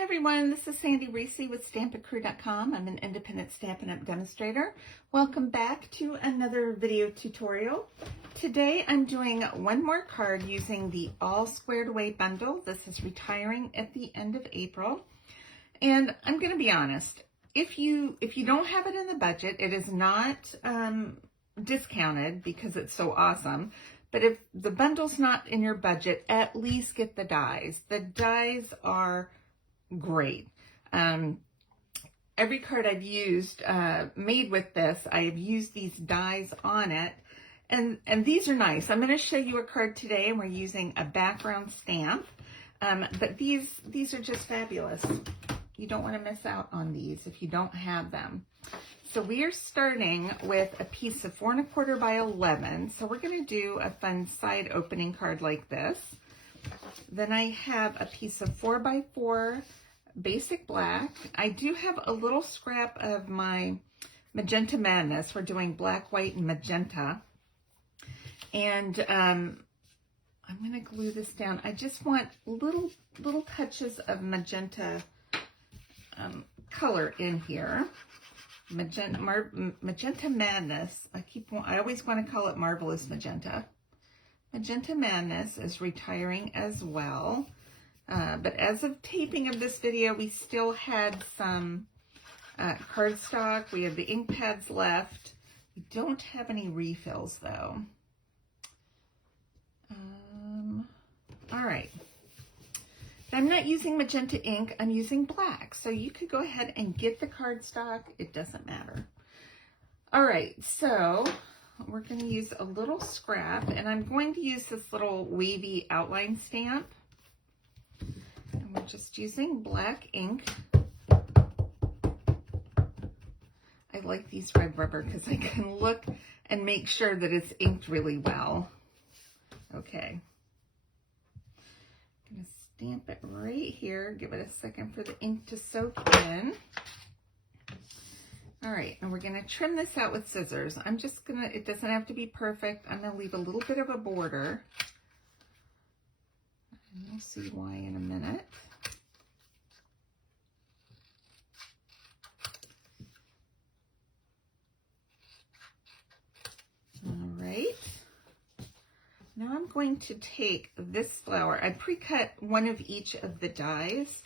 Hi everyone, this is Sandy Reese with StampItCrew.com. I'm an independent Stampin' Up! Demonstrator. Welcome back to another video tutorial. Today I'm doing one more card using the All Squared Away bundle. This is retiring at the end of April. And I'm going to be honest, if you don't have it in the budget, it is not discounted because it's so awesome. But if the bundle's not in your budget, at least get the dies. The dies are great. Every card I've used made with this, I have used these dies on it, and these are nice. I'm going to show you a card today, and we're using a background stamp, but these are just fabulous. You don't want to miss out on these if you don't have them. So we are starting with a piece of 4 1/4 by 11. So we're going to do a fun side opening card like this. Then I have a piece of 4 by 4 basic black. I do have a little scrap of my Magenta Madness. We're doing black, white, and magenta. And I'm going to glue this down. I just want little touches of magenta color in here. Magenta Madness. I always want to call it Marvelous Magenta. Magenta Madness is retiring as well. But as of taping of this video, we still had some cardstock. We have the ink pads left. We don't have any refills though. All right. I'm not using magenta ink. I'm using black. So you could go ahead and get the cardstock. It doesn't matter. All right. So we're going to use a little scrap, and I'm going to use this little wavy outline stamp. And we're just using black ink. I like these red rubber because I can look and make sure that it's inked really well. Okay. I'm going to stamp it right here. Give it a second for the ink to soak in. All right, and we're going to trim this out with scissors. I'm just going to, it doesn't have to be perfect. I'm going to leave a little bit of a border. And you'll see why in a minute. All right. Now I'm going to take this flower. I pre-cut one of each of the dies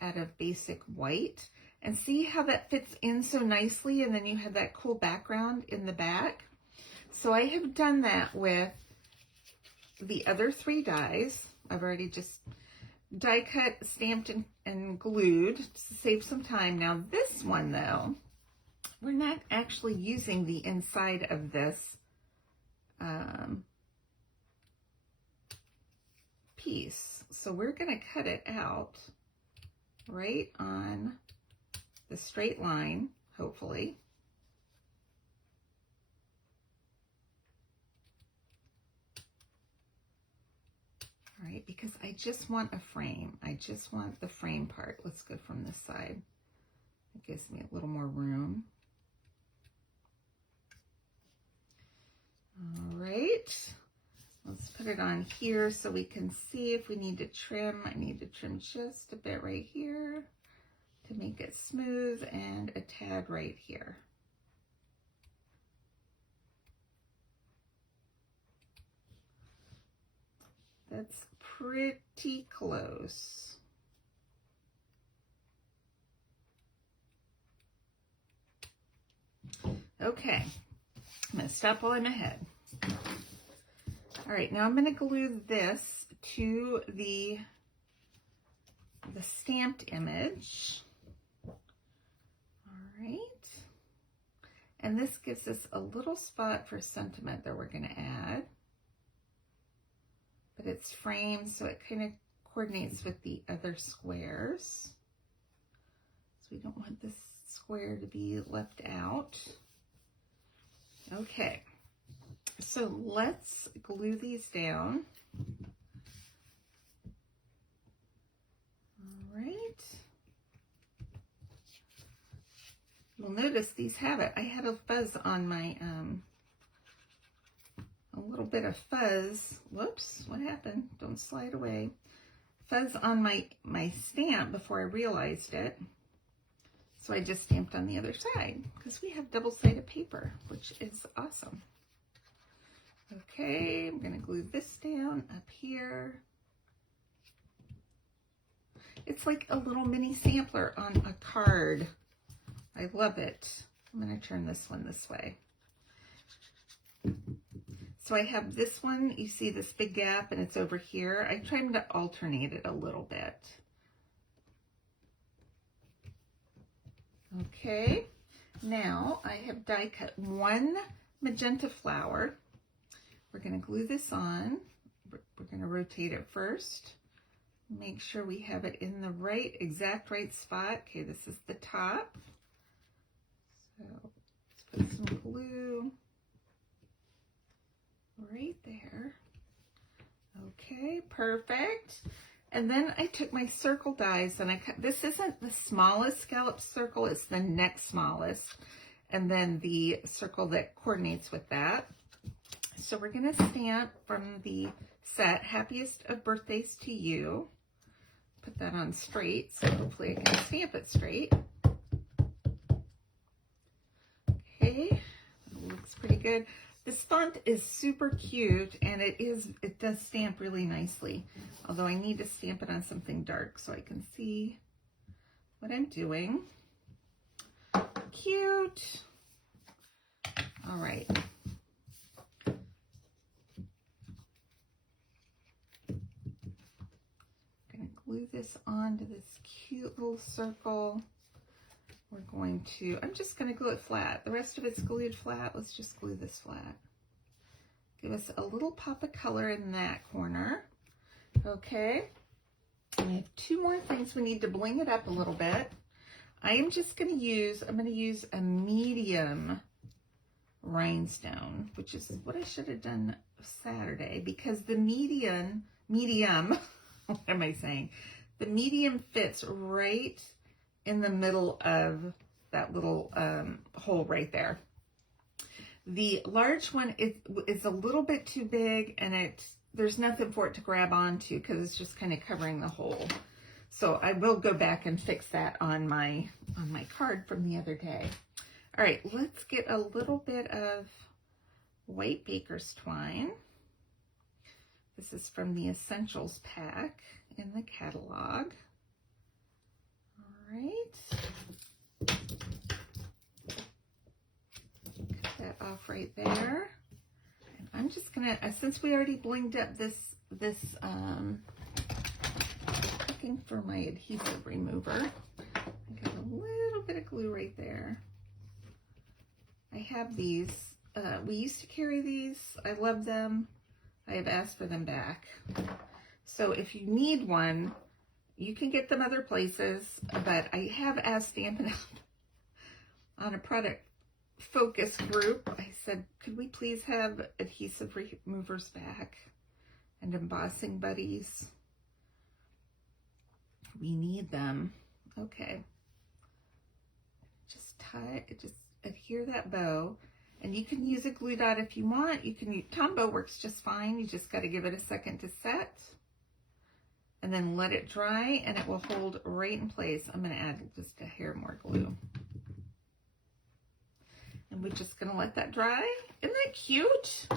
out of basic white. And see how that fits in so nicely, and then you have that cool background in the back. So I have done that with the other 3 dies. I've already just die cut, stamped, and glued to save some time. Now this one though, we're not actually using the inside of this piece. So we're going to cut it out right on the straight line, hopefully. All right, because I just want a frame. I just want the frame part. Let's go from this side. It gives me a little more room. All right, let's put it on here so we can see if we need to trim. I need to trim just a bit right here to make it smooth, and a tad right here. That's pretty close. Okay, I'm going to stop while I'm ahead. All right, now I'm going to glue this to the stamped image. All right, and this gives us a little spot for sentiment that we're going to add, but it's framed so it kind of coordinates with the other squares, so we don't want this square to be left out. Okay, so let's glue these down. All right. You'll notice these have it. I had a fuzz on my, a little bit of fuzz. Whoops, what happened? Don't slide away. fuzz on my stamp before I realized it. So I just stamped on the other side because we have double-sided paper, which is awesome. Okay, I'm going to glue this down up here. It's like a little mini sampler on a card. I love it. I'm going to turn this one this way. So I have this one, you see this big gap and it's over here. I tried to alternate it a little bit. Okay, now I have die cut one magenta flower. We're going to glue this on. We're going to rotate it first. Make sure we have it in the exact right spot. Okay, this is the top. So let's put some glue right there. Okay, perfect. And then I took my circle dies and I cut, this isn't the smallest scallop circle, it's the next smallest. And then the circle that coordinates with that. So we're gonna stamp from the set, Happiest of Birthdays to You. Put that on straight, so hopefully I can stamp it straight. Okay, that looks pretty good. This font is super cute and it does stamp really nicely. Although I need to stamp it on something dark so I can see what I'm doing. Cute. All right. I'm going to glue this onto this cute little circle. We're going to, I'm just going to glue it flat. The rest of it's glued flat. Let's just glue this flat. Give us a little pop of color in that corner. Okay. And I have two more things. We need to bling it up a little bit. I'm going to use a medium rhinestone, which is what I should have done Saturday, because the medium, what am I saying? The medium fits right in the middle of that little hole right there. The large one is a little bit too big and there's nothing for it to grab onto because it's just kind of covering the hole. So I will go back and fix that on my card from the other day. All right, let's get a little bit of white baker's twine. This is from the Essentials pack in the catalog. All right. Cut that off right there. And I'm just gonna, since we already blinged up this looking for my adhesive remover. I got a little bit of glue right there. I have these. We used to carry these. I love them. I have asked for them back. So if you need one, you can get them other places, but I have asked Stampin' Up! On a product focus group. I said, could we please have adhesive removers back and embossing buddies? We need them. Okay. Just adhere that bow. And you can use a glue dot if you want. You can use, Tombow works just fine. You just got to give it a second to set. And then let it dry and it will hold right in place. I'm going to add just a hair more glue. And we're just going to let that dry. Isn't that cute?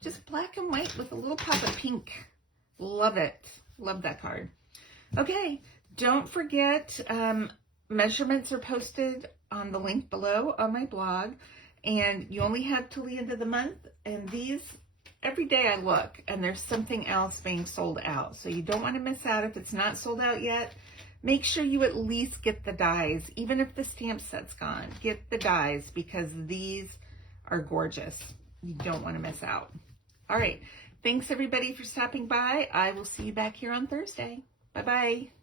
Just black and white with a little pop of pink. Love it. Love that card. Okay, don't forget, measurements are posted on the link below on my blog. And you only have till the end of the month. And these, every day I look and there's something else being sold out. So you don't want to miss out if it's not sold out yet. Make sure you at least get the dies. Even if the stamp set's gone, get the dies because these are gorgeous. You don't want to miss out. All right. Thanks everybody for stopping by. I will see you back here on Thursday. Bye-bye.